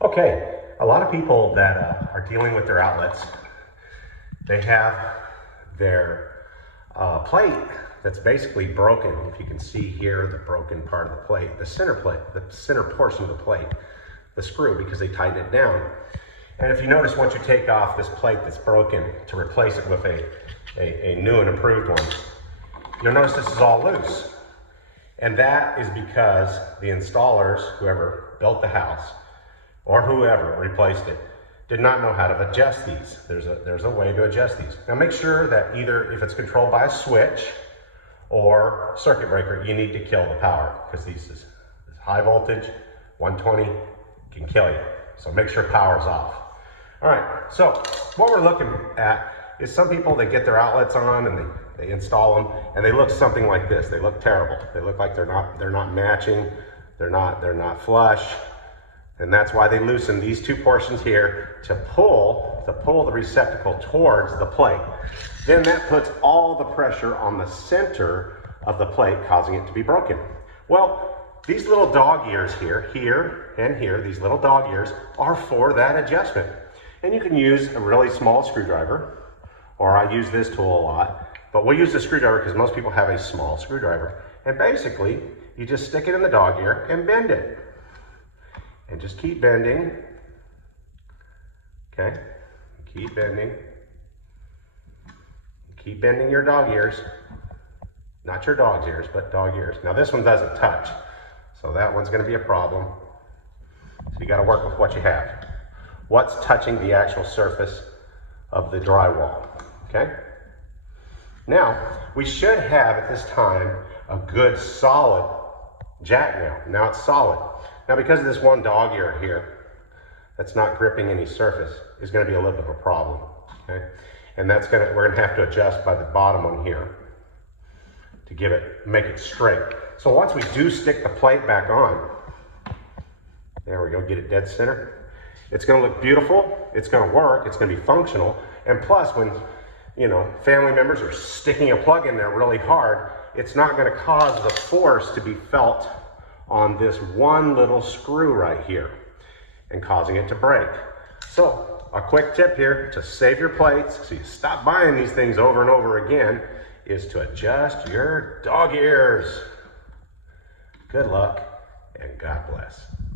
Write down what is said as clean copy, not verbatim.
Okay, a lot of people that are dealing with their outlets, they have their plate that's basically broken. If you can see here, the broken part of the plate, the center portion of the plate, the screw, because they tighten it down. And if you notice, once you take off this plate that's broken to replace it with a new and improved one, you'll notice this is all loose. And that is because the installers, whoever built the house, or whoever replaced it, did not know how to adjust these. There's a way to adjust these. Now make sure that either if it's controlled by a switch or circuit breaker, you need to kill the power, because this high voltage, 120, can kill you. So make sure power's off. All right, so what we're looking at is some people, they get their outlets on and they install them, and they look something like this. They look terrible. They look like they're not matching, they're not flush. And that's why they loosen these two portions here to pull the receptacle towards the plate. Then that puts all the pressure on the center of the plate, causing it to be broken. Well, these little dog ears here, and here, these little dog ears are for that adjustment. And you can use a really small screwdriver, or I use this tool a lot, but we'll use the screwdriver because most people have a small screwdriver. And basically, you just stick it in the dog ear and bend it. And just keep bending, okay? Keep bending. Keep bending your dog ears. Not your dog's ears, but dog ears. Now this one doesn't touch, so that one's gonna be a problem. So you gotta work with what you have. What's touching the actual surface of the drywall, okay? Now, we should have at this time a good solid jack now. Now it's solid. Now because of this one dog ear here that's not gripping any surface is going to be a little bit of a problem, okay? And we're going to have to adjust by the bottom one here to make it straight. So once we do stick the plate back on, there we go, get it dead center. It's going to look beautiful, it's going to work, it's going to be functional, and plus when family members are sticking a plug in there really hard, it's not going to cause the force to be felt on this one little screw right here and causing it to break. So a quick tip here to save your plates, so you stop buying these things over and over again, is to adjust your dog ears. Good luck and God bless.